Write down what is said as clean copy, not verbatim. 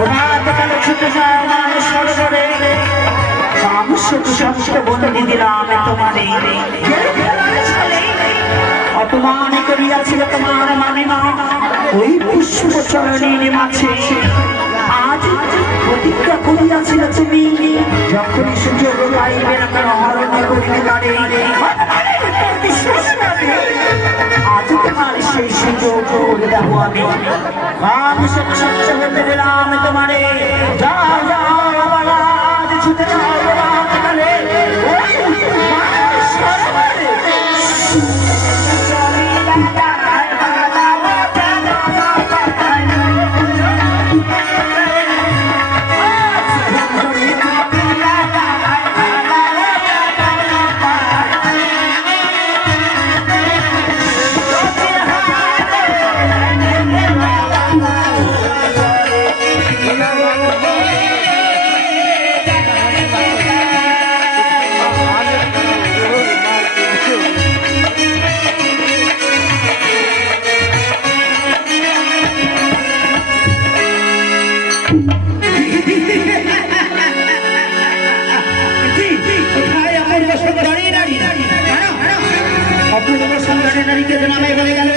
রাতকালে ছুটে যায় আমার সরোবরে, আমি শুধু সবকে বলে দিলাম তোমারে অপমান করিয়াছিল তোমার মামিমা ওই পুষ্পচরণীর মাঝে। আজ প্রতিজ্ঞা করিয়াছিল তুমি যখনই সুযোগ পাইবে না কেন হরণ করিবে তারে, আজ তোমার সেই সুযোগ করে দেবো আমি। আমি সব সত্য হতে দিলাম তোমারে, যাও যাও আবার আজ ছুটে যাও রাতকালে অপূর্ব সুন্দরী নারীকে নামে বলে গেল